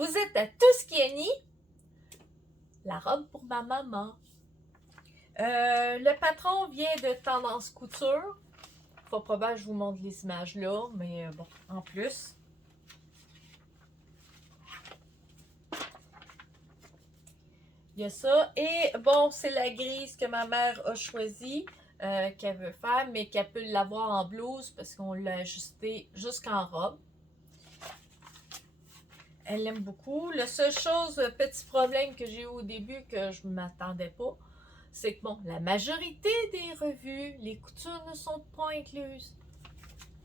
Vous êtes à Tuscany, la robe pour ma maman. Le patron vient de Tendance Couture. Faut probablement que je vous montre les images là, mais bon, en plus. Il y a ça. Et bon, c'est la grise que ma mère a choisie, qu'elle veut faire, mais qu'elle peut l'avoir en blouse parce qu'on l'a ajusté jusqu'en robe. Elle l'aime beaucoup. La seule chose, petit problème que j'ai eu au début que je ne m'attendais pas, c'est que bon, la majorité des revues, les coutures ne sont pas incluses.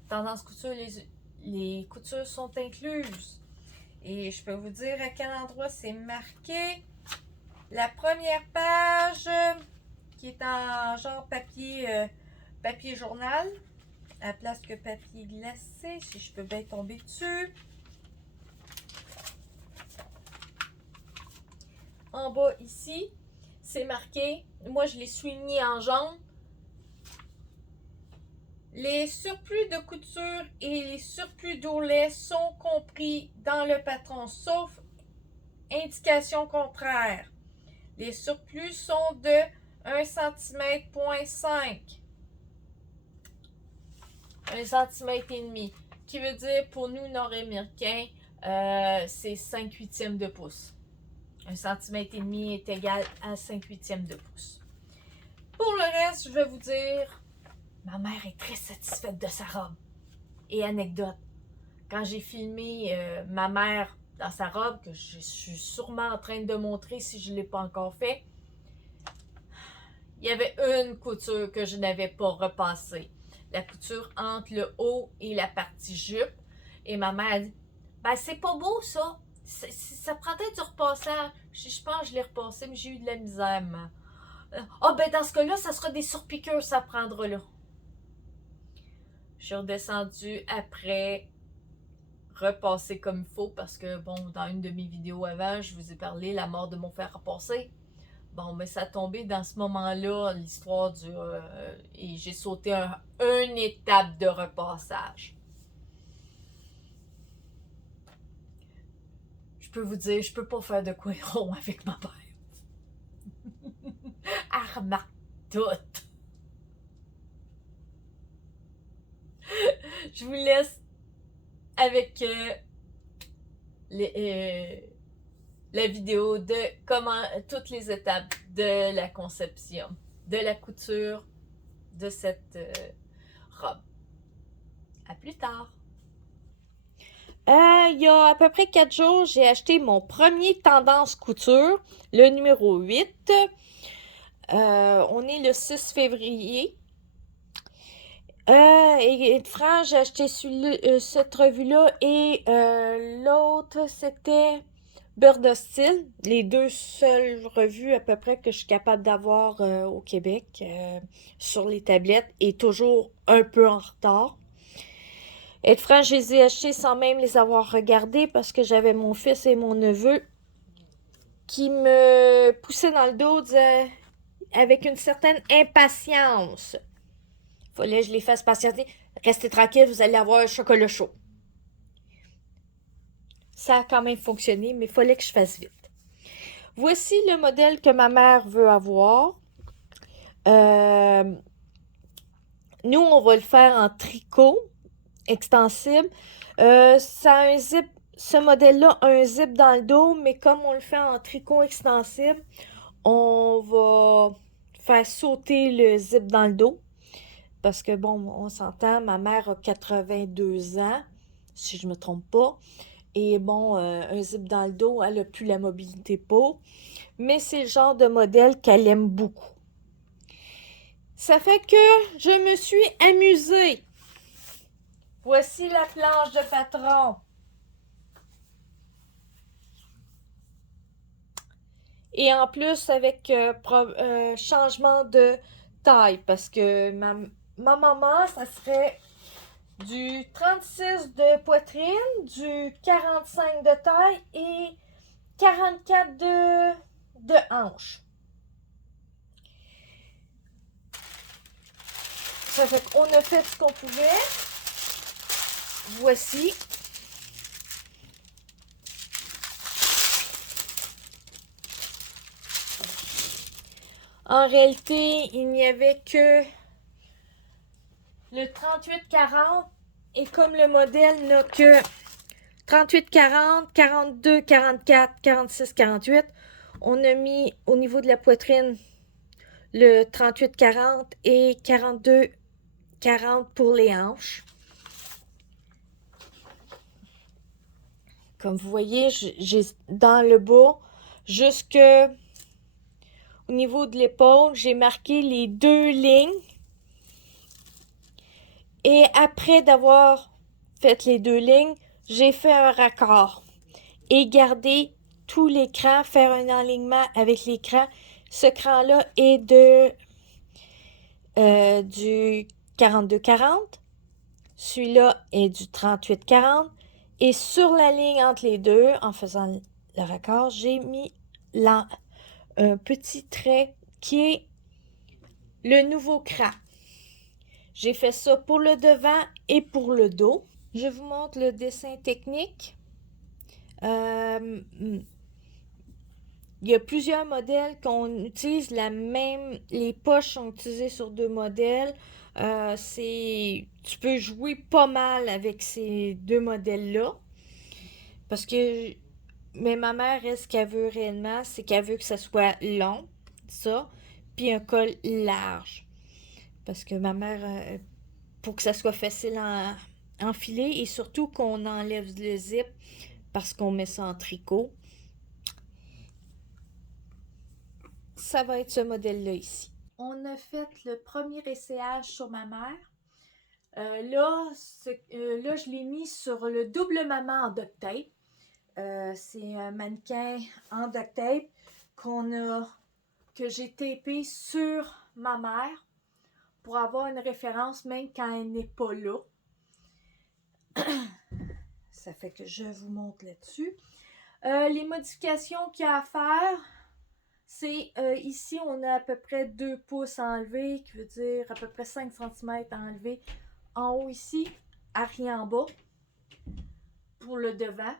Tendance couture, les coutures sont incluses. Et je peux vous dire à quel endroit c'est marqué. La première page, qui est en genre papier journal, à la place que papier glacé, si je peux bien tomber dessus. En bas ici, c'est marqué, moi je l'ai souligné en jaune, les surplus de couture et les surplus d'ourlet sont compris dans le patron, sauf indication contraire. Les surplus sont de 1,5 cm. 1,5 cm, qui veut dire pour nous nord-américains, c'est 5/8 de pouce. 1,5 cm est égal à 5/8 de pouce. Pour le reste, je vais vous dire, ma mère est très satisfaite de sa robe. Et anecdote, quand j'ai filmé ma mère dans sa robe, que je suis sûrement en train de montrer si je ne l'ai pas encore fait, il y avait une couture que je n'avais pas repassée. La couture entre le haut et la partie jupe. Et ma mère a dit, ben c'est pas beau ça. Ça prendrait du repassage. Je pense que je l'ai repassé, mais j'ai eu de la misère. Ben dans ce cas-là, ça sera des surpiqûres, ça prendra là. Je suis redescendue après, repasser comme il faut, parce que bon, dans une de mes vidéos avant, je vous ai parlé la mort de mon fer à repasser. Bon, mais ça a tombé dans ce moment-là, l'histoire du... et j'ai sauté une étape de repassage. Je peux vous dire, je peux pas faire de coin rond avec ma mère. Elle remarque tout. Je vous laisse avec la vidéo de comment toutes les étapes de la conception, de la couture de cette robe. À plus tard. Il y a à peu près 4 jours, j'ai acheté mon premier Tendance Couture, le numéro 8. On est le 6 février. Et franc, j'ai acheté cette revue-là et l'autre, c'était Beurre de Style. Les deux seules revues à peu près que je suis capable d'avoir au Québec sur les tablettes et toujours un peu en retard. Être franc, je les ai achetés sans même les avoir regardés parce que j'avais mon fils et mon neveu qui me poussaient dans le dos avec une certaine impatience. Fallait que je les fasse patienter. Restez tranquille, vous allez avoir un chocolat chaud. Ça a quand même fonctionné, mais il fallait que je fasse vite. Voici le modèle que ma mère veut avoir. Nous, on va le faire en tricot extensible. Ça a un zip. Ce modèle-là a un zip dans le dos, mais comme on le fait en tricot extensible, on va faire sauter le zip dans le dos. Parce que, bon, on s'entend, ma mère a 82 ans, si je ne me trompe pas. Et bon, un zip dans le dos, elle n'a plus la mobilité peau. Mais c'est le genre de modèle qu'elle aime beaucoup. Ça fait que je me suis amusée. Voici la planche de patron. Et en plus, avec changement de taille. Parce que ma maman, ça serait du 36 de poitrine, du 45 de taille et 44 de hanche. Ça fait qu'on a fait ce qu'on pouvait. Voici. En réalité, il n'y avait que le 38-40 et comme le modèle n'a que 38-40, 42-44, 46-48, on a mis au niveau de la poitrine le 38-40 et 42-40 pour les hanches. Comme vous voyez, j'ai dans le bas, jusque au niveau de l'épaule, j'ai marqué les 2 lignes. Et après d'avoir fait les 2 lignes, j'ai fait un raccord et gardé tout l'écran, faire un alignement avec l'écran. Ce cran-là est du 42-40. Celui-là est du 38-40. Et sur la ligne entre les deux, en faisant le raccord, j'ai mis un petit trait qui est le nouveau cran. J'ai fait ça pour le devant et pour le dos. Je vous montre le dessin technique. Il y a plusieurs modèles qu'on utilise les poches sont utilisées sur 2 modèles. Tu peux jouer pas mal avec ces 2 modèles-là. Parce que, mais ma mère, ce qu'elle veut réellement, c'est qu'elle veut que ça soit long, ça, puis un col large. Parce que ma mère, pour que ça soit facile à enfiler et surtout qu'on enlève le zip parce qu'on met ça en tricot. Ça va être ce modèle-là ici. On a fait le premier essayage sur ma mère. Là, je l'ai mis sur le double maman en duct tape. C'est un mannequin en duct tape que j'ai tapé sur ma mère pour avoir une référence même quand elle n'est pas là. Ça fait que je vous montre là-dessus. Les modifications qu'il y a à faire, c'est ici, on a à peu près 2 pouces enlevés, qui veut dire à peu près 5 cm enlevés en haut ici, à rien en bas, pour le devant.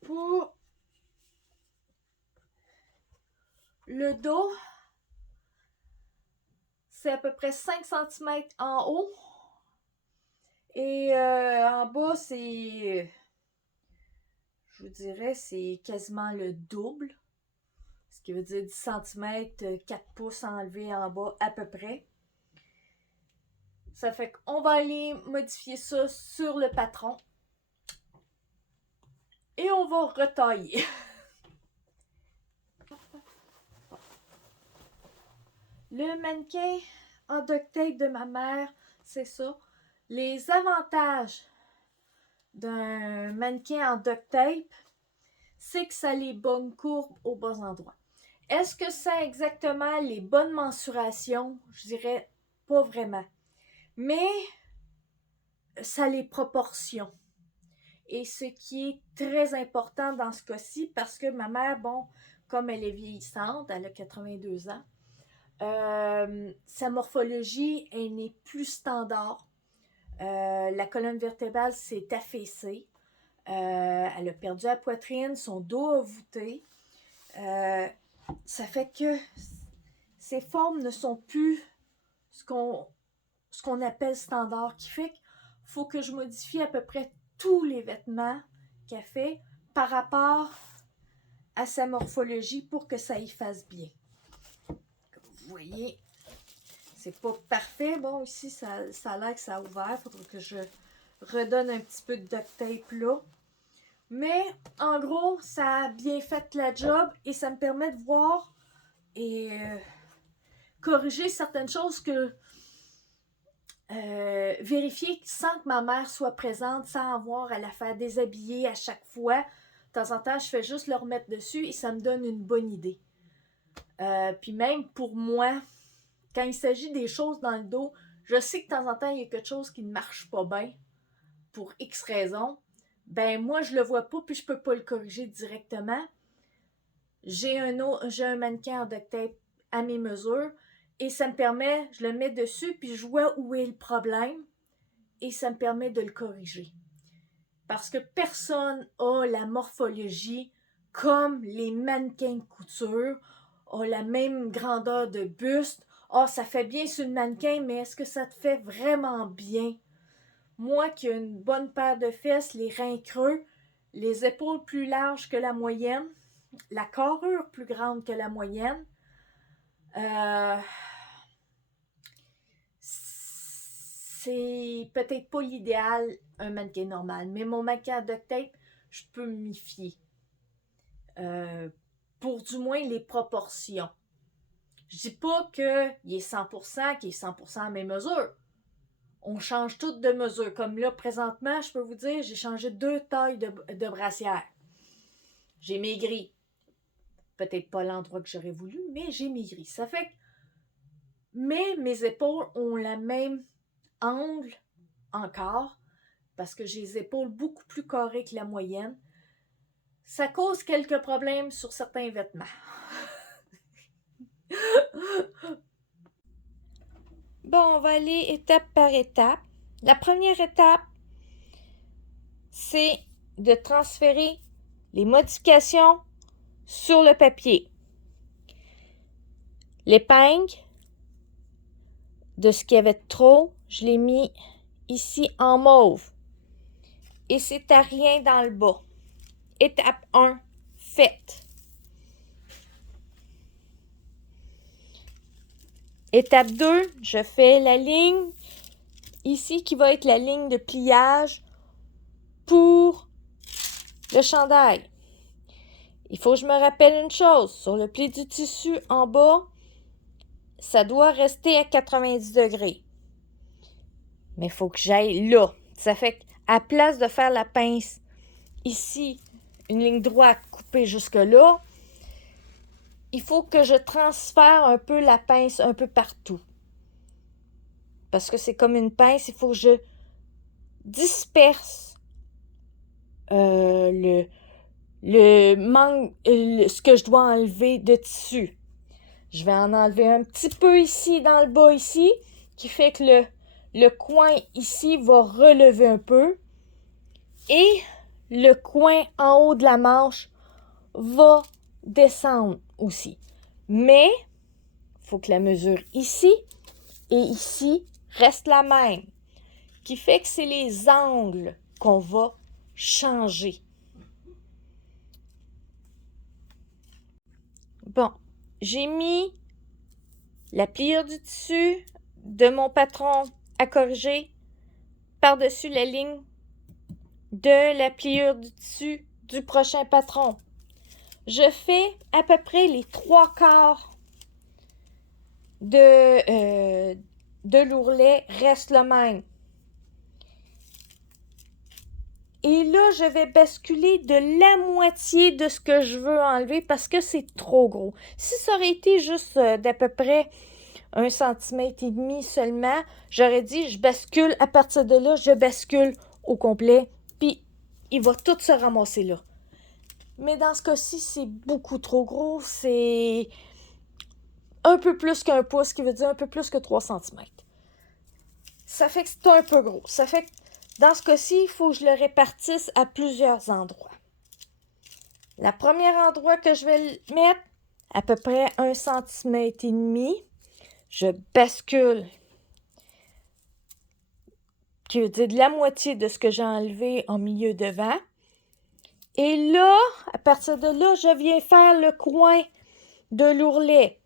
Pour le dos, c'est à peu près 5 cm en haut. Et en bas, je vous dirais, c'est quasiment le double. Ce qui veut dire 10 cm, 4 pouces enlevés en bas à peu près. Ça fait qu'on va aller modifier ça sur le patron. Et on va retailler. Le mannequin en duct tape de ma mère, c'est ça. Les avantages d'un mannequin en duct tape, c'est que ça a les bonnes courbes aux bons endroits. Est-ce que ça a exactement les bonnes mensurations? Je dirais pas vraiment. Mais ça a les proportions. Et ce qui est très important dans ce cas-ci, parce que ma mère, bon, comme elle est vieillissante, elle a 82 ans, sa morphologie, elle n'est plus standard. La colonne vertébrale s'est affaissée. Elle a perdu la poitrine, son dos a voûté. Ça fait que ses formes ne sont plus ce qu'on appelle standard, qui fait qu'il faut que je modifie à peu près tous les vêtements qu'elle fait par rapport à sa morphologie pour que ça y fasse bien. Comme vous voyez, c'est pas parfait. Bon, ici, ça a l'air que ça a ouvert. Il faudra que je redonne un petit peu de duct tape là. Mais, en gros, ça a bien fait la job et ça me permet de voir et corriger certaines choses que vérifier sans que ma mère soit présente, sans avoir à la faire déshabiller à chaque fois. De temps en temps, je fais juste le remettre dessus et ça me donne une bonne idée. Puis même pour moi, quand il s'agit des choses dans le dos, je sais que de temps en temps, il y a quelque chose qui ne marche pas bien pour X raisons. Ben moi, je le vois pas puis je peux pas le corriger directement. J'ai un mannequin en duct tape à mes mesures et ça me permet, je le mets dessus puis je vois où est le problème et ça me permet de le corriger. Parce que personne a la morphologie comme les mannequins de couture a la même grandeur de buste. Ah, ça fait bien sur le mannequin, mais est-ce que ça te fait vraiment bien? Moi qui ai une bonne paire de fesses, les reins creux, les épaules plus larges que la moyenne, la carrure plus grande que la moyenne, c'est peut-être pas l'idéal, un mannequin normal, mais mon mannequin à duct tape, je peux m'y fier. Pour du moins les proportions. Je dis pas qu'il est 100%, qu'il est 100% à mes mesures. On change toutes de mesure. Comme là, présentement, je peux vous dire, j'ai changé 2 tailles de brassière. J'ai maigri. Peut-être pas l'endroit que j'aurais voulu, mais j'ai maigri. Ça fait que... Mais mes épaules ont la même angle encore, parce que j'ai les épaules beaucoup plus carrées que la moyenne. Ça cause quelques problèmes sur certains vêtements. Bon, on va aller étape par étape. La première étape, c'est de transférer les modifications sur le papier. L'épingle, de ce qu'il y avait de trop, je l'ai mis ici en mauve. Et c'est à rien dans le bas. Étape 1, faite. Étape 2, je fais la ligne ici qui va être la ligne de pliage pour le chandail. Il faut que je me rappelle une chose, sur le pli du tissu en bas, ça doit rester à 90 degrés. Mais il faut que j'aille là. Ça fait qu'à place de faire la pince ici, une ligne droite coupée jusque là, il faut que je transfère un peu la pince un peu partout. Parce que c'est comme une pince, il faut que je disperse le manque, ce que je dois enlever de tissu. Je vais en enlever un petit peu ici, dans le bas ici, qui fait que le coin ici va relever un peu. Et le coin en haut de la manche va descendre aussi. Mais, il faut que la mesure ici et ici reste la même. Qui fait que c'est les angles qu'on va changer. Bon, j'ai mis la pliure du tissu de mon patron à corriger par-dessus la ligne de la pliure du tissu du prochain patron. Je fais à peu près les 3/4 de l'ourlet reste le même. Et là, je vais basculer de la moitié de ce que je veux enlever parce que c'est trop gros. Si ça aurait été juste d'à peu près 1,5 cm seulement, j'aurais dit je bascule à partir de là, je bascule au complet, puis il va tout se ramasser là. Mais dans ce cas-ci, c'est beaucoup trop gros. C'est un peu plus qu'1 pouce, ce qui veut dire un peu plus que 3 cm. Ça fait que c'est un peu gros. Ça fait que dans ce cas-ci, il faut que je le répartisse à plusieurs endroits. Le premier endroit que je vais le mettre, à peu près 1,5 cm, je bascule, qui veut dire de la moitié de ce que j'ai enlevé en milieu devant. Et là, à partir de là, je viens faire le coin de l'ourlet.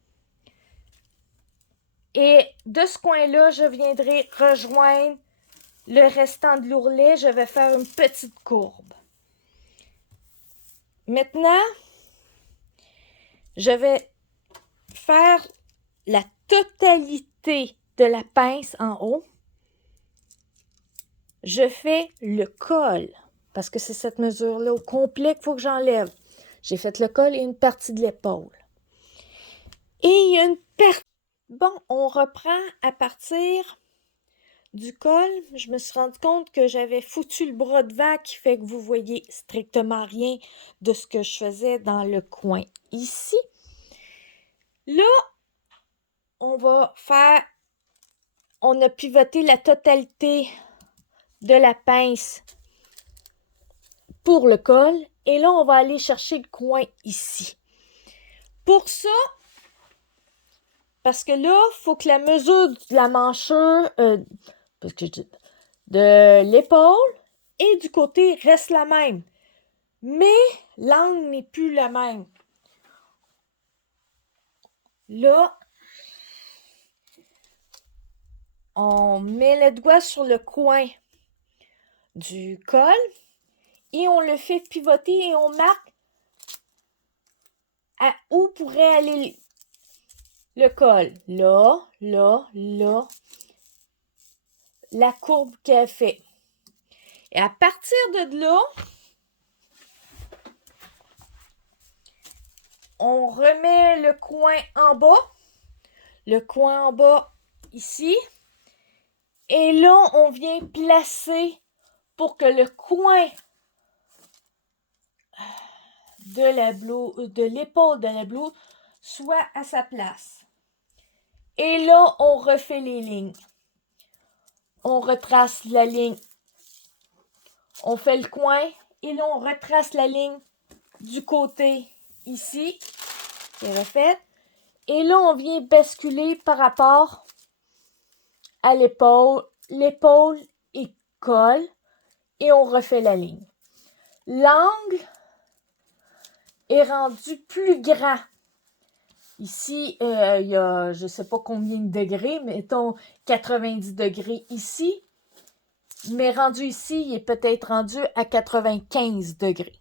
Et de ce coin-là, je viendrai rejoindre le restant de l'ourlet. Je vais faire une petite courbe. Maintenant, je vais faire la totalité de la pince en haut. Je fais le col, parce que c'est cette mesure-là au complet qu'il faut que j'enlève. J'ai fait le col et une partie de l'épaule. Et il y a une partie... Bon, on reprend à partir du col. Je me suis rendu compte que j'avais foutu le bras devant, qui fait que vous voyez strictement rien de ce que je faisais dans le coin ici. Là, on va faire... On a pivoté la totalité de la pince pour le col. Et là, on va aller chercher le coin ici. Pour ça, parce que là, il faut que la mesure de la manchure, de l'épaule et du côté reste la même. Mais l'angle n'est plus le même. Là, on met le doigt sur le coin du col et on le fait pivoter et on marque à où pourrait aller le col. Là, là, là. La courbe qu'elle fait. Et à partir de là, on remet le coin en bas. Le coin en bas ici. Et là, on vient placer pour que le coin de l'épaule de la blouse soit à sa place. Et là, on refait les lignes. On retrace la ligne. On fait le coin et là, on retrace la ligne du côté ici. C'est refait. Et là, on vient basculer par rapport à l'épaule. L'épaule et colle. Et on refait la ligne. L'angle est rendu plus grand. Ici, il y a je ne sais pas combien de degrés, mettons 90 degrés ici. Mais rendu ici, il est peut-être rendu à 95 degrés.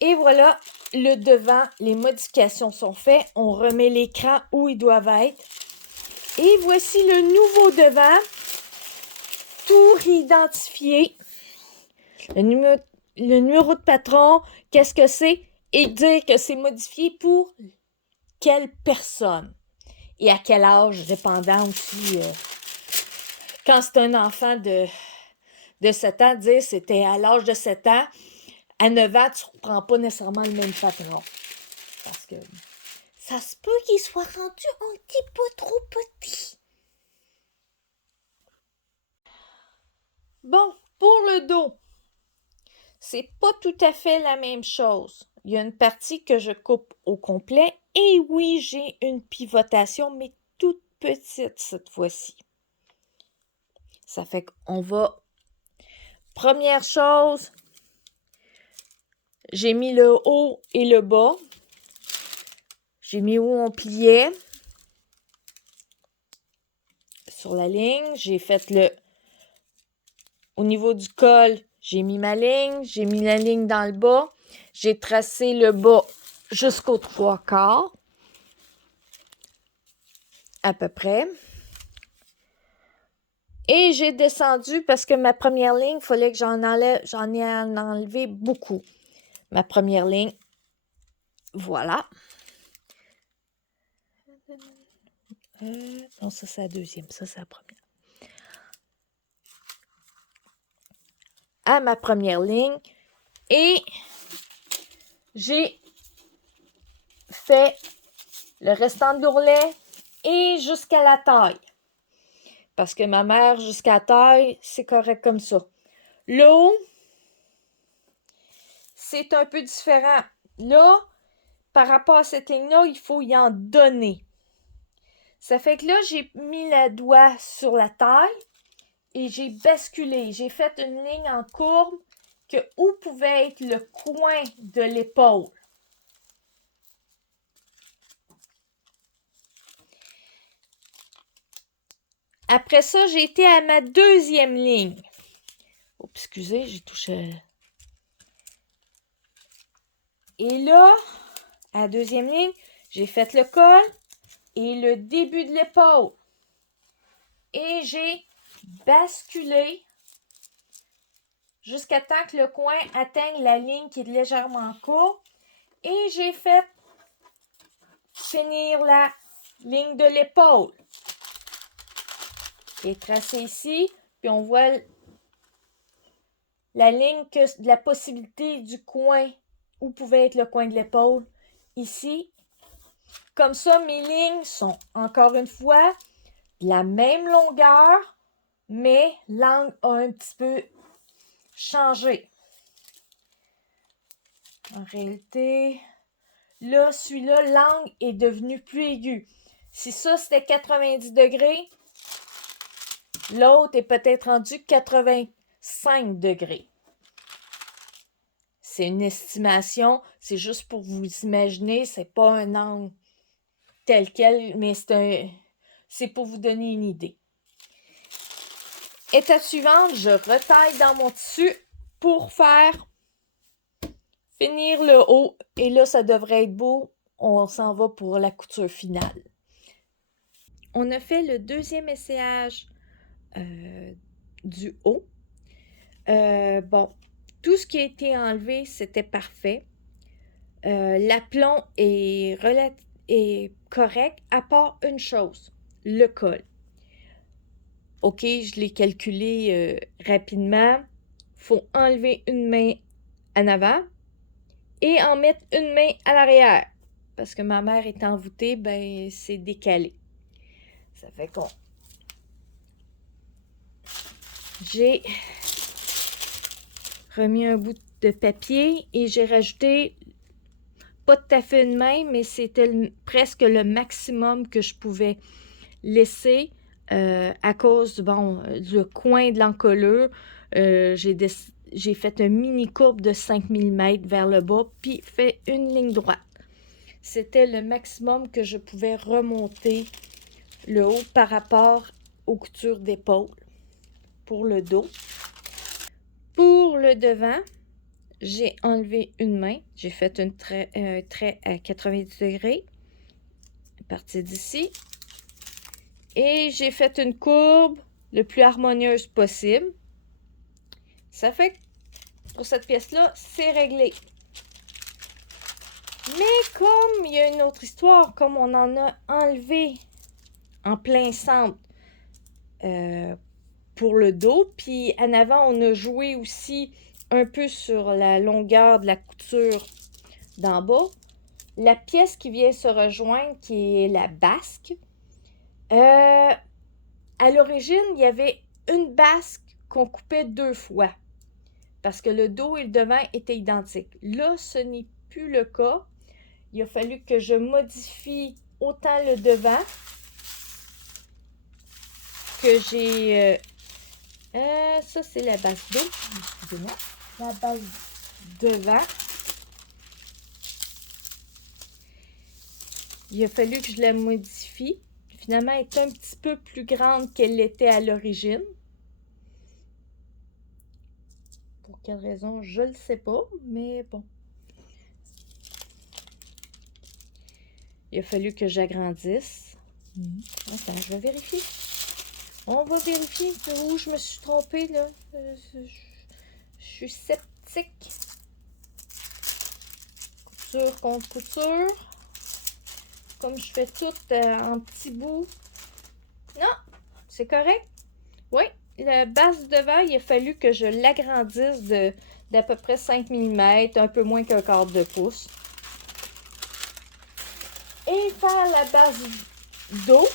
Et voilà, le devant, les modifications sont faites. On remet l'écran où ils doivent être. Et voici le nouveau devant, tout réidentifié. Le numéro de patron, qu'est-ce que c'est? Et dire que c'est modifié pour quelle personne. Et à quel âge, dépendant aussi. Quand c'est un enfant de 7 ans, dire c'était à l'âge de 7 ans, à 9 ans, tu ne reprends pas nécessairement le même patron. Parce que ça se peut qu'il soit rendu un petit peu trop petit. Bon, pour le dos, c'est pas tout à fait la même chose. Il y a une partie que je coupe au complet. Et oui, j'ai une pivotation, mais toute petite cette fois-ci. Ça fait qu'on va... Première chose, j'ai mis le haut et le bas. J'ai mis où on pliait. Sur la ligne, j'ai fait le... Au niveau du col, j'ai mis ma ligne. J'ai mis la ligne dans le bas. J'ai tracé le bas jusqu'aux 3/4. À peu près. Et j'ai descendu parce que ma première ligne, il fallait que j'en ai enlevé beaucoup. Ma première ligne, voilà. Non, ça c'est la deuxième, ça c'est la première. À ma première ligne. Et j'ai fait le restant de l'ourlet et jusqu'à la taille. Parce que ma mère, jusqu'à la taille, c'est correct comme ça. Le haut, c'est un peu différent. Là, par rapport à cette ligne-là, il faut y en donner. Ça fait que là, j'ai mis le doigt sur la taille et j'ai basculé. J'ai fait une ligne en courbe que où pouvait être le coin de l'épaule. Après ça, j'ai été à ma deuxième ligne. Oh, excusez, j'ai touché. Et là, à la deuxième ligne, j'ai fait le col et le début de l'épaule. Et j'ai basculé jusqu'à temps que le coin atteigne la ligne qui est légèrement courbe. Et j'ai fait finir la ligne de l'épaule. Qui est tracée ici. Puis on voit la ligne de la possibilité du coin où pouvait être le coin de l'épaule ici. Comme ça, mes lignes sont, encore une fois, la même longueur, mais l'angle a un petit peu changé. En réalité, Là, celui-là, l'angle est devenu plus aigu. Si ça, c'était 90 degrés, l'autre est peut-être rendu 85 degrés. C'est une estimation, c'est juste pour vous imaginer, c'est pas un angle tel quel, mais c'est pour vous donner une idée. Étape suivante, je retaille dans mon tissu pour finir le haut. Et là, ça devrait être beau. On s'en va pour la couture finale. On a fait le deuxième essayage du haut. Bon, tout ce qui a été enlevé, c'était parfait. L'aplomb est correct, à part une chose, le col. OK, je l'ai calculé rapidement. Il faut enlever une main en avant et en mettre une main à l'arrière. Parce que ma mère est envoûtée, ben c'est décalé. Ça fait qu'on... J'ai remis un bout de papier et j'ai rajouté pas tout à fait une main, mais c'était presque le maximum que je pouvais laisser à cause du coin de l'encolure. J'ai fait un mini courbe de 5 mm vers le bas, puis fait une ligne droite. C'était le maximum que je pouvais remonter le haut par rapport aux coutures d'épaule pour le dos. Pour le devant, j'ai enlevé une main. J'ai fait un trait à 90 degrés à partir d'ici. Et j'ai fait une courbe le plus harmonieuse possible. Ça fait que pour cette pièce-là, c'est réglé. Mais comme il y a une autre histoire, comme on en a enlevé en plein centre pour le dos, puis en avant, on a joué aussi un peu sur la longueur de la couture d'en bas. La pièce qui vient se rejoindre, qui est la basque, à l'origine, il y avait une basque qu'on coupait 2 fois parce que le dos et le devant étaient identiques. Là, ce n'est plus le cas. Il a fallu que je modifie autant le devant que j'ai... ça, c'est la base dos. Excusez-moi. La base devant. Il a fallu que je la modifie. Finalement, elle est un petit peu plus grande qu'elle l'était à l'origine. Pour quelle raison, je ne le sais pas, mais bon. Il a fallu que j'agrandisse. Attends, je vais vérifier. On va vérifier où je me suis trompée, là. Je suis sceptique. Couture contre couture. Comme je fais tout en petits bouts. Non, c'est correct. Oui, la base devant, il a fallu que je l'agrandisse d'à peu près 5 mm, un peu moins qu'un quart de pouce. Et faire la base dos.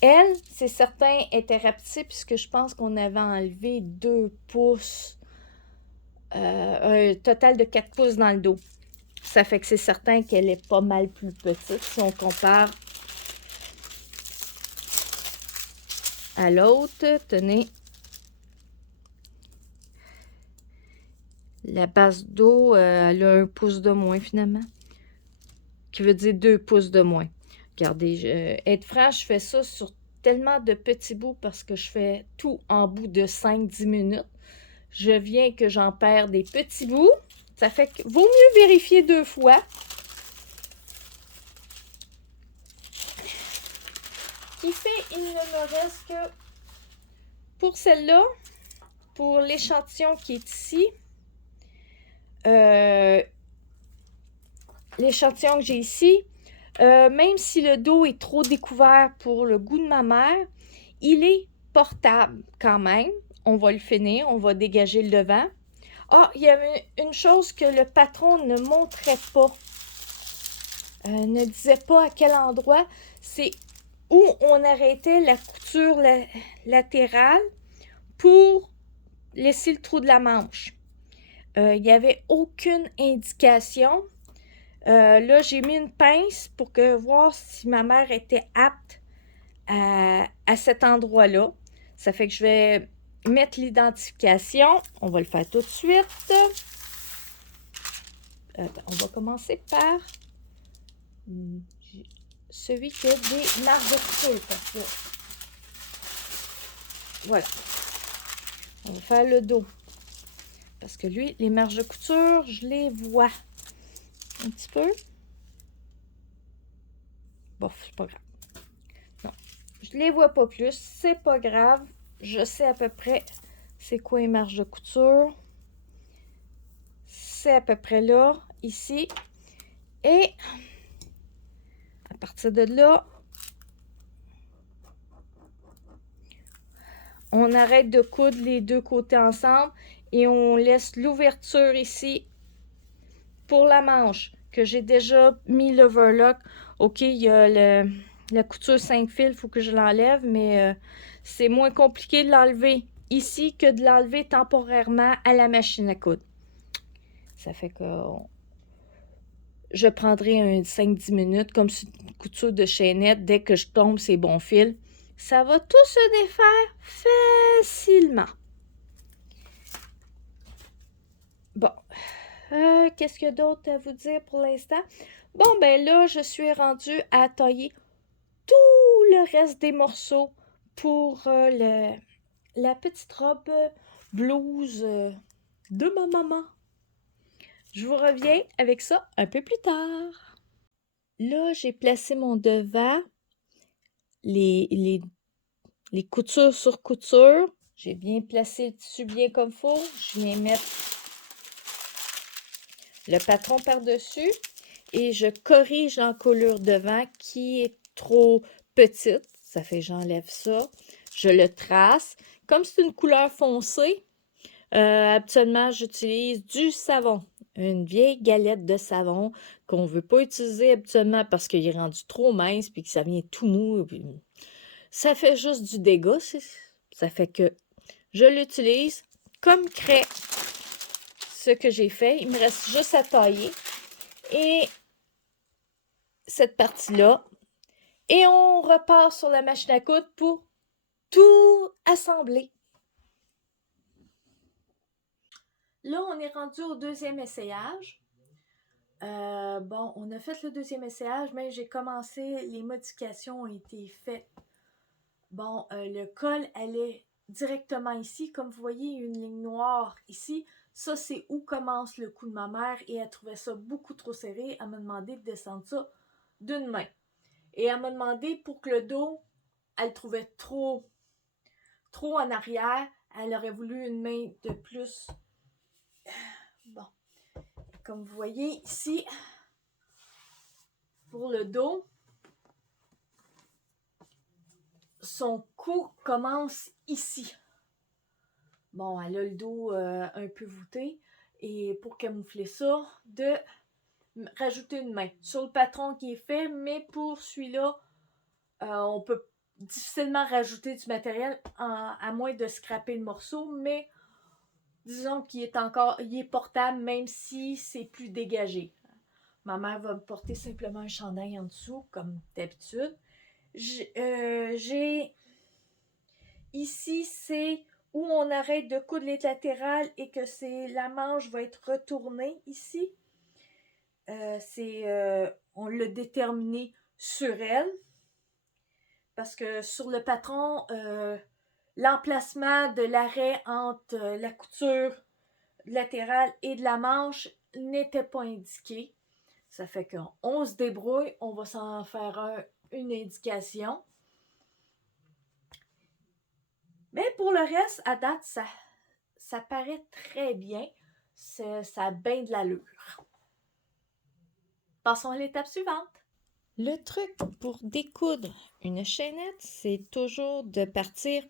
Elle, c'est certain, était rapetissée puisque je pense qu'on avait enlevé 2 pouces. Un total de 4 pouces dans le dos. Ça fait que c'est certain qu'elle est pas mal plus petite si on compare à l'autre. Tenez. La base dos, elle a 1 pouce de moins finalement. Qui veut dire 2 pouces de moins. Regardez, être franche, je fais ça sur tellement de petits bouts parce que je fais tout en bout de 5-10 minutes. Je viens que j'en perds des petits bouts. Ça fait que vaut mieux vérifier 2 fois. Qui fait, il ne me reste que pour celle-là, pour l'échantillon qui est ici, l'échantillon que j'ai ici, même si le dos est trop découvert pour le goût de ma mère, il est portable quand même. On va le finir, on va dégager le devant. Ah, il y avait une chose que le patron ne montrait pas, ne disait pas à quel endroit, c'est où on arrêtait la couture latérale pour laisser le trou de la manche. Il n'y avait aucune indication. Là, j'ai mis une pince pour voir si ma mère était apte à cet endroit-là. Ça fait que je vais mettre l'identification. On va le faire tout de suite. On va commencer par celui qui a des marques de couture. Parce que, voilà. On va faire le dos. Parce que lui, les marges de couture, je les vois un petit peu. Bon, c'est pas grave. Non, je les vois pas plus. C'est pas grave. Je sais à peu près c'est quoi les marges de couture. C'est à peu près là, ici. Et à partir de là, on arrête de coudre les deux côtés ensemble et on laisse l'ouverture ici pour la manche que j'ai déjà mis l'overlock. OK, il y a la couture 5 fils, il faut que je l'enlève, mais c'est moins compliqué de l'enlever ici que de l'enlever temporairement à la machine à coudre. Ça fait que je prendrai un 5-10 minutes comme c'est une couture de chaînette. Dès que je tombe ces bons fils, ça va tout se défaire facilement. Bon, qu'est-ce qu'il y a d'autre à vous dire pour l'instant? Bon, ben là, je suis rendue à tailler tout le reste des morceaux pour la petite robe blouse de ma maman. Je vous reviens avec ça un peu plus tard. Là, j'ai placé mon devant, les coutures sur couture. J'ai bien placé le tissu bien comme il faut. Je viens mettre le patron par-dessus et je corrige l'encolure devant qui est trop petite. Ça fait que j'enlève ça. Je le trace. Comme c'est une couleur foncée, habituellement, j'utilise du savon. Une vieille galette de savon qu'on ne veut pas utiliser habituellement parce qu'il est rendu trop mince puis que ça vient tout mou. Puis ça fait juste du dégât. Ça fait que je l'utilise comme craie. Ce que j'ai fait, il me reste juste à tailler. Et cette partie-là. Et on repart sur la machine à coudre pour tout assembler. Là, on est rendu au deuxième essayage. Bon, on a fait le deuxième essayage, mais j'ai commencé, les modifications ont été faites. Bon, le col allait directement ici. Comme vous voyez, il y a une ligne noire ici. Ça, c'est où commence le cou de ma mère et elle trouvait ça beaucoup trop serré. Elle m'a demandé de descendre ça d'une main. Et elle m'a demandé pour que le dos, elle trouvait trop en arrière. Elle aurait voulu une main de plus. Bon, comme vous voyez ici, pour le dos, son cou commence ici. Bon, elle a le dos un peu voûté. Et pour camoufler ça, de rajouter une main sur le patron qui est fait, mais pour celui-là, on peut difficilement rajouter du matériel à moins de scraper le morceau, mais disons qu'il est encore, il est portable même si c'est plus dégagé. Ma mère va me porter simplement un chandail en dessous, comme d'habitude. J'ai ici, c'est où on arrête de coudre les latérales et que la manche va être retournée ici. On l'a déterminé sur elle. Parce que sur le patron, l'emplacement de l'arrêt entre la couture latérale et de la manche n'était pas indiqué. Ça fait qu'on se débrouille, on va s'en faire une indication. Mais pour le reste, à date, ça paraît très bien. Ça a bien de l'allure. Passons à l'étape suivante. Le truc pour découdre une chaînette, c'est toujours de partir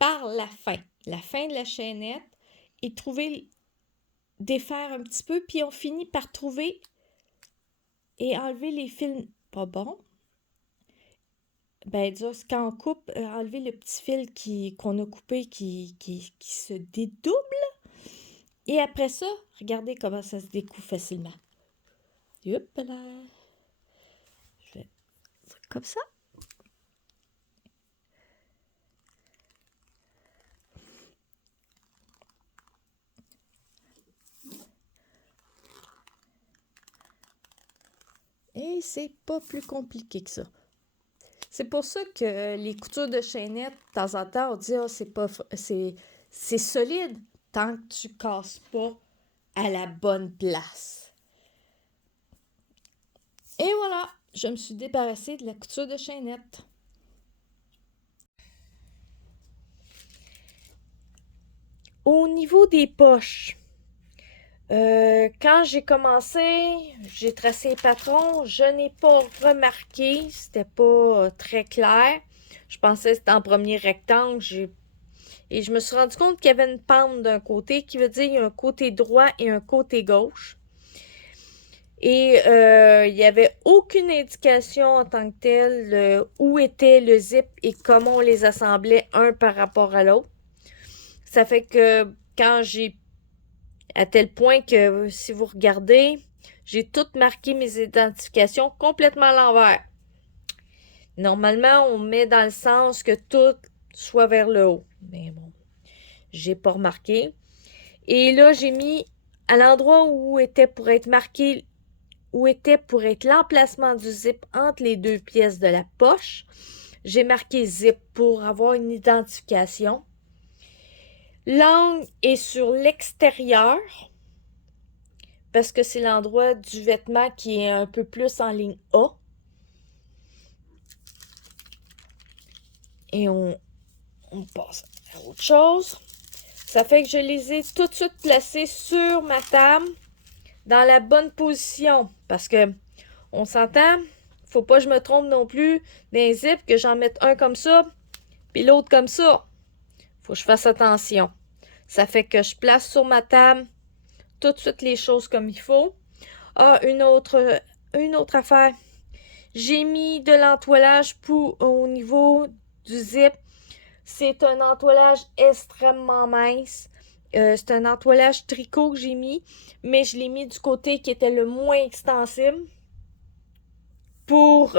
par la fin de la chaînette et défaire un petit peu, puis on finit par trouver et enlever les fils pas bons. Ben, quand on coupe, enlever le petit fil qu'on a coupé qui se dédouble Et après ça, regardez comment ça se découd facilement. Hop là. Je fais ça comme ça. Et c'est pas plus compliqué que ça. C'est pour ça que les coutures de chaînette, de temps en temps, on dit « Ah, c'est solide tant que tu casses pas à la bonne place. » Et voilà, je me suis débarrassée de la couture de chaînette. Au niveau des poches, quand j'ai commencé, j'ai tracé les patrons, je n'ai pas remarqué, c'était pas très clair. Je pensais que c'était en premier rectangle, et je me suis rendu compte qu'il y avait une pente d'un côté, qui veut dire qu'il y a un côté droit et un côté gauche. Et il n'y avait aucune indication en tant que telle où était le zip et comment on les assemblait un par rapport à l'autre. Ça fait que quand à tel point que si vous regardez, j'ai tout marqué mes identifications complètement à l'envers. Normalement, on met dans le sens que tout soit vers le haut. Mais bon, j'ai pas remarqué. Et là, j'ai mis à l'endroit où était pour être marqué, où était pour être l'emplacement du zip entre les deux pièces de la poche. J'ai marqué zip pour avoir une identification. L'angle est sur l'extérieur parce que c'est l'endroit du vêtement qui est un peu plus en ligne A. Et on passe à autre chose. Ça fait que je les ai tout de suite placés sur ma table dans la bonne position. Parce que, on s'entend, faut pas que je me trompe non plus d'un zip, que j'en mette un comme ça, puis l'autre comme ça. Faut que je fasse attention. Ça fait que je place sur ma table tout de suite les choses comme il faut. Ah, une autre affaire. J'ai mis de l'entoilage au niveau du zip. C'est un entoilage extrêmement mince. C'est un entoilage tricot que j'ai mis, mais je l'ai mis du côté qui était le moins extensible pour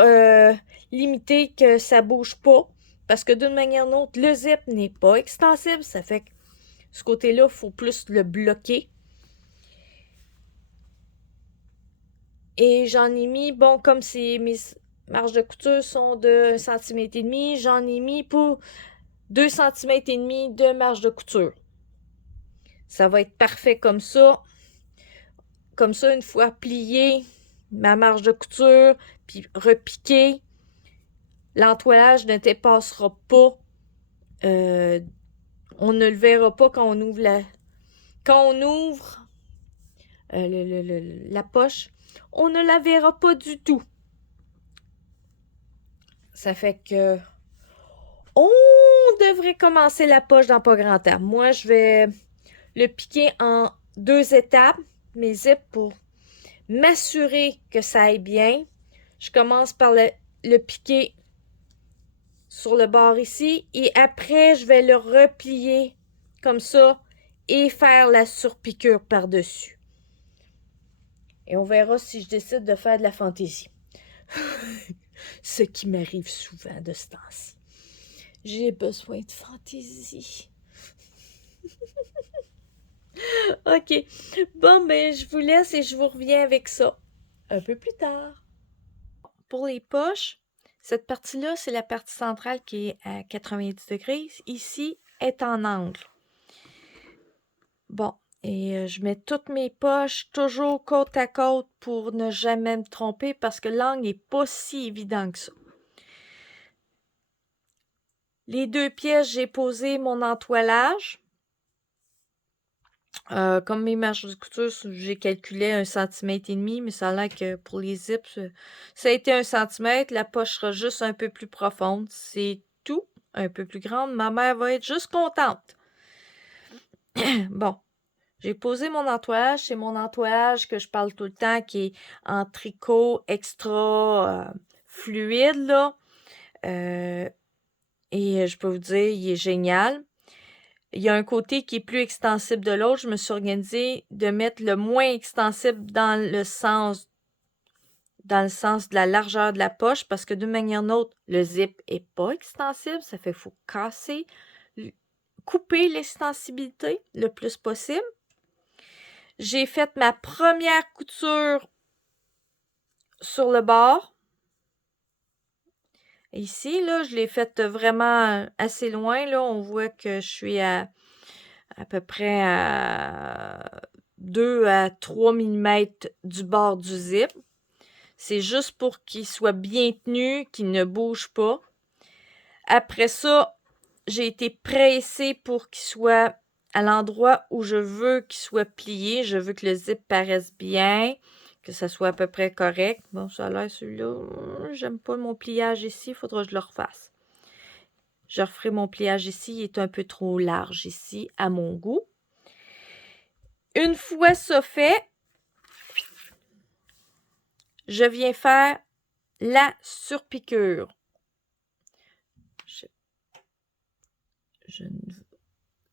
limiter que ça bouge pas. Parce que d'une manière ou d'une autre, le zip n'est pas extensible. Ça fait que ce côté-là, il faut plus le bloquer. Et j'en ai mis, bon, comme mes marges de couture sont de 1,5 cm, j'en ai mis pour 2,5 cm de marge de couture. Ça va être parfait comme ça. Comme ça, une fois plié ma marge de couture, puis repiqué, l'entoilage ne dépassera pas. On ne le verra pas quand on ouvre la poche. On ne la verra pas du tout. Ça fait que on devrait commencer la poche dans pas grand temps. Moi, je vais le piquer en 2 étapes, mes zips, pour m'assurer que ça aille bien. Je commence par le piquer sur le bord ici et après, je vais le replier comme ça et faire la surpiqûre par-dessus. Et on verra si je décide de faire de la fantaisie. Ce qui m'arrive souvent de ce temps-ci. J'ai besoin de fantaisie. OK. Bon, ben, je vous laisse et je vous reviens avec ça un peu plus tard. Pour les poches, cette partie-là, c'est la partie centrale qui est à 90 degrés. Ici, est en angle. Bon, et je mets toutes mes poches toujours côte à côte pour ne jamais me tromper parce que l'angle n'est pas si évident que ça. Les 2 pièces, j'ai posé mon entoilage. Comme mes marges de couture, j'ai calculé 1,5 cm, mais ça a l'air que pour les zips, ça a été 1 cm. La poche sera juste un peu plus profonde. C'est tout, un peu plus grande. Ma mère va être juste contente. Bon, j'ai posé mon entoilage. C'est mon entoilage que je parle tout le temps, qui est en tricot extra fluide, là. Et je peux vous dire, il est génial. il y a un côté qui est plus extensible de l'autre. Je me suis organisée de mettre le moins extensible dans le sens de la largeur de la poche, parce que d'une manière ou d'une autre, le zip est pas extensible. Ça fait qu'il faut couper l'extensibilité le plus possible. J'ai fait ma première couture sur le bord. Ici, là, je l'ai faite vraiment assez loin. Là, on voit que je suis à peu près à 2 à 3 mm du bord du zip. C'est juste pour qu'il soit bien tenu, qu'il ne bouge pas. Après ça, j'ai été pressée pour qu'il soit à l'endroit où je veux qu'il soit plié. Je veux que le zip paraisse bien, que ça soit à peu près correct. Bon, ça a l'air celui-là. J'aime pas mon pliage ici, il faudra que je le refasse. Je referai mon pliage ici, il est un peu trop large ici, à mon goût. Une fois ça fait, je viens faire la surpiqûre.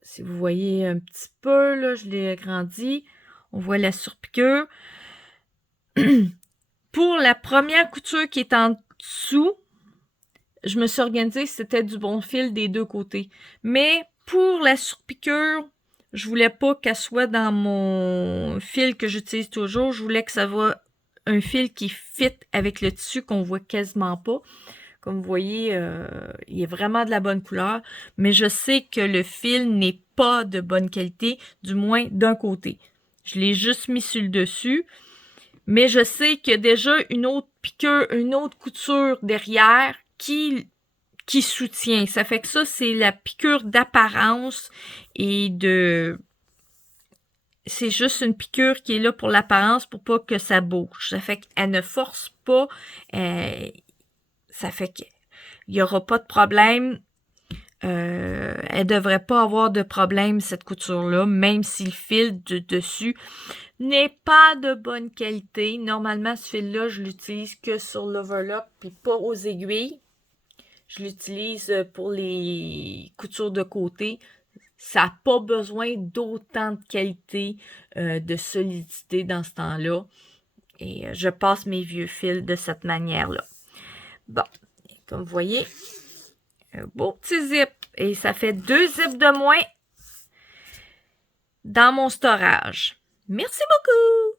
Si vous voyez un petit peu, là, je l'ai agrandi. On voit la surpiqûre. Pour la première couture qui est en dessous, je me suis organisée, c'était du bon fil des deux côtés. Mais pour la surpiqûre, je voulais pas qu'elle soit dans mon fil que j'utilise toujours. Je voulais que ça soit un fil qui fit avec le tissu qu'on voit quasiment pas. Comme vous voyez, il est vraiment de la bonne couleur. Mais je sais que le fil n'est pas de bonne qualité, du moins d'un côté. Je l'ai juste mis sur le dessus. Mais je sais qu'il y a déjà une autre piqûre, une autre couture derrière qui soutient. Ça fait que ça, c'est la piqûre d'apparence et de... C'est juste une piqûre qui est là pour l'apparence, pour pas que ça bouge. Ça fait qu'elle ne force pas. Ça fait qu'il n'y aura pas de problème. Elle devrait pas avoir de problème, cette couture-là, même si le fil de dessus n'est pas de bonne qualité. Normalement, ce fil-là, je l'utilise que sur l'overlock, puis pas aux aiguilles. Je l'utilise pour les coutures de côté. Ça n'a pas besoin d'autant de qualité, de solidité dans ce temps-là. Et je passe mes vieux fils de cette manière-là. Bon, comme vous voyez, un beau petit zip. Et ça fait 2 zips de moins dans mon storage. Merci beaucoup!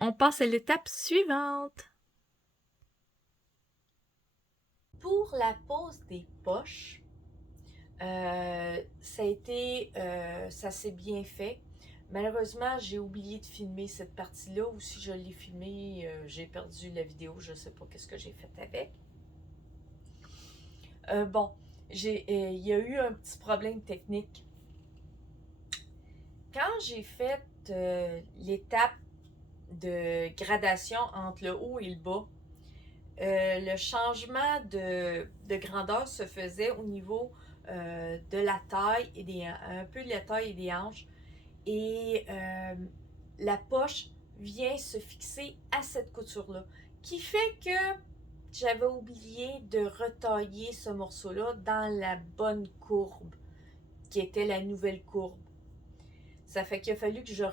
On passe à l'étape suivante. Pour la pose des poches, ça s'est bien fait. Malheureusement, j'ai oublié de filmer cette partie-là, ou si je l'ai filmée, j'ai perdu la vidéo, je ne sais pas qu'est-ce que j'ai fait avec. Bon, il y a eu un petit problème technique. Quand j'ai fait l'étape de gradation entre le haut et le bas, le changement de grandeur se faisait au niveau de la taille et un peu de la taille et des hanches. Et la poche vient se fixer à cette couture-là, qui fait que j'avais oublié de retailler ce morceau-là dans la bonne courbe, qui était la nouvelle courbe. Ça fait qu'il a fallu que je le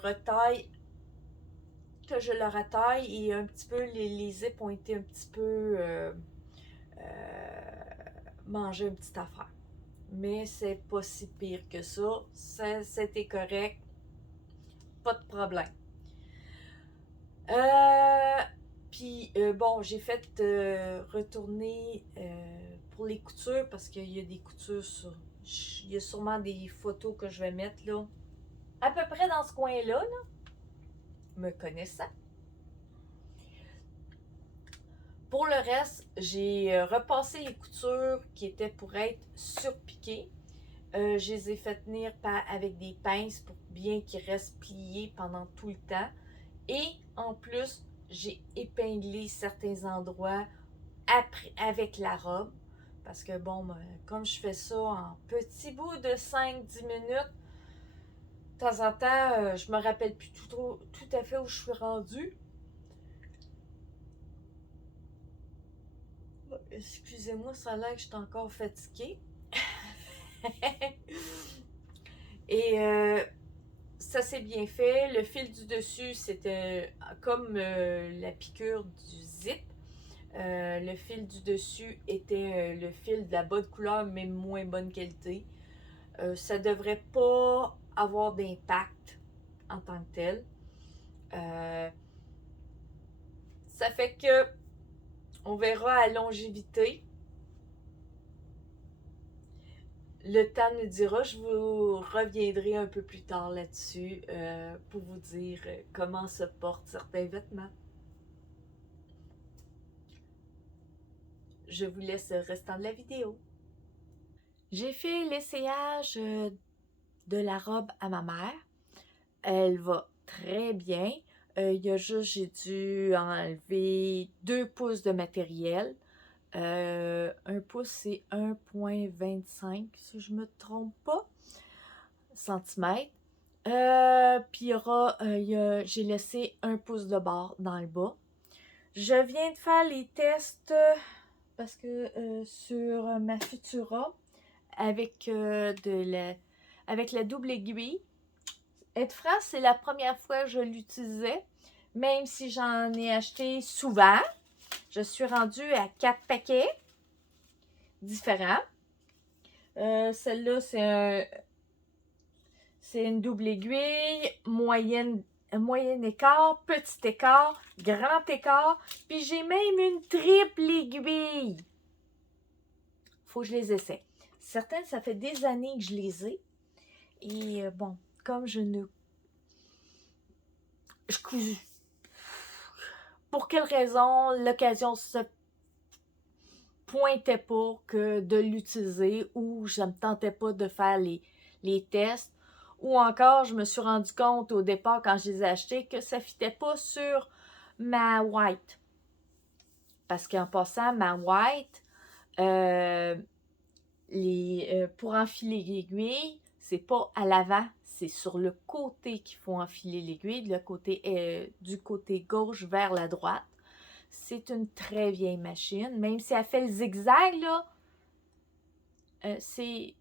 retaille et un petit peu, les zips ont été un petit peu manger une petite affaire. Mais c'est pas si pire que ça. C'était correct. Pas de problème. Puis, bon, j'ai fait retourner pour les coutures parce qu'il y a des coutures sur... Il y a sûrement des photos que je vais mettre là. À peu près dans ce coin-là, me connaissant. Pour le reste, j'ai repassé les coutures qui étaient pour être surpiquées. Je les ai fait tenir avec des pinces pour bien qu'ils restent pliés pendant tout le temps. Et en plus, j'ai épinglé certains endroits avec la robe. Parce que bon, comme je fais ça en petits bouts de 5-10 minutes, de temps en temps, je me rappelle plus tout à fait où je suis rendue. Excusez-moi, ça a l'air que je suis encore fatiguée. Et ça s'est bien fait. Le fil du dessus, c'était comme la piqûre du zip. Le fil du dessus était le fil de la bonne couleur, mais moins bonne qualité. Ça devrait pas avoir d'impact en tant que tel. Ça fait que on verra à longévité. Le temps nous dira, je vous reviendrai un peu plus tard là-dessus pour vous dire comment se portent certains vêtements. Je vous laisse le restant de la vidéo. J'ai fait l'essayage de la robe à ma mère. Elle va très bien. Il y a juste, j'ai dû enlever 2 pouces de matériel. 1 pouce, c'est 1,25 si je me trompe pas, centimètres. Puis j'ai laissé 1 pouce de barre dans le bas. Je viens de faire les tests parce que sur ma Futura avec avec la double aiguille. Être franc, c'est la première fois que je l'utilisais, même si j'en ai acheté souvent. Je suis rendue à 4 paquets différents. Celle-là, c'est une double aiguille, moyen écart, petit écart, grand écart, puis j'ai même une triple aiguille. Faut que je les essaie. Certaines, ça fait des années que je les ai. Et bon, comme je ne... Pour quelle raison l'occasion se pointait pas que de l'utiliser ou je ne me tentais pas de faire les tests. Ou encore, je me suis rendu compte au départ quand je les ai achetés que ça ne fitait pas sur ma white. Parce qu'en passant, ma white, pour enfiler l'aiguille, c'est pas à l'avant, c'est sur le côté qu'il faut enfiler l'aiguille, du côté gauche vers la droite. C'est une très vieille machine, même si elle fait le zigzag, là, c'est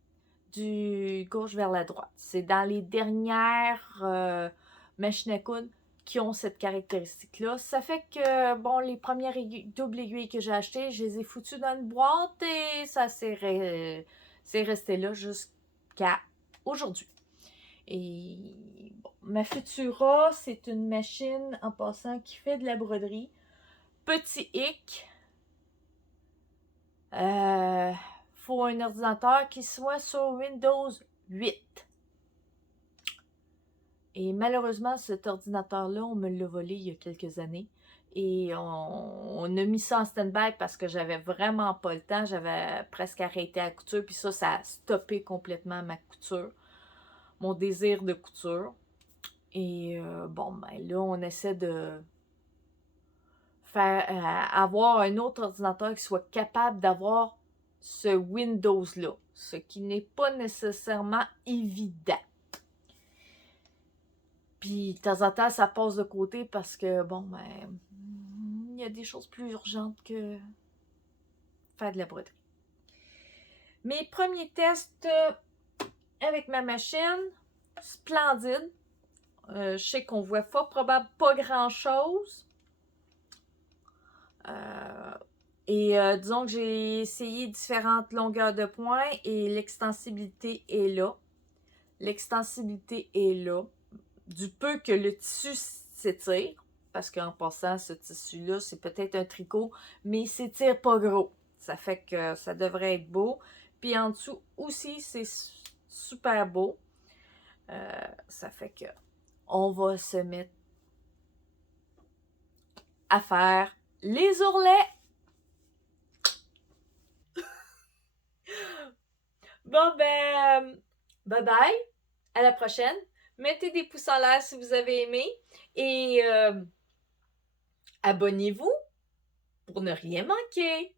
du gauche vers la droite. C'est dans les dernières machines à coudre qui ont cette caractéristique-là. Ça fait que, bon, les premières doubles aiguilles que j'ai achetées, je les ai foutues dans une boîte et ça c'est resté là jusqu'à aujourd'hui. Et bon, ma Futura, c'est une machine, en passant, qui fait de la broderie. Petit hic, faut un ordinateur qui soit sur Windows 8. Et malheureusement, cet ordinateur-là, on me l'a volé il y a quelques années. Et on a mis ça en stand-by parce que j'avais vraiment pas le temps. J'avais presque arrêté la couture. Puis ça a stoppé complètement ma couture. Mon désir de couture. Et bon, ben là, on essaie de avoir un autre ordinateur qui soit capable d'avoir ce Windows-là. Ce qui n'est pas nécessairement évident. Puis, de temps en temps, ça passe de côté parce que, bon, ben, il y a des choses plus urgentes que faire de la broderie. Mes premiers tests avec ma machine, splendide. Je sais qu'on voit fort probable pas grand-chose. Disons que j'ai essayé différentes longueurs de pointe et l'extensibilité est là. L'extensibilité est là. Du peu que le tissu s'étire, parce qu'en passant, ce tissu-là, c'est peut-être un tricot, mais il s'étire pas gros. Ça fait que ça devrait être beau. Puis en dessous aussi, c'est super beau. Ça fait que on va se mettre à faire les ourlets. Bon ben, bye bye. À la prochaine. Mettez des pouces en l'air si vous avez aimé. Et abonnez-vous pour ne rien manquer.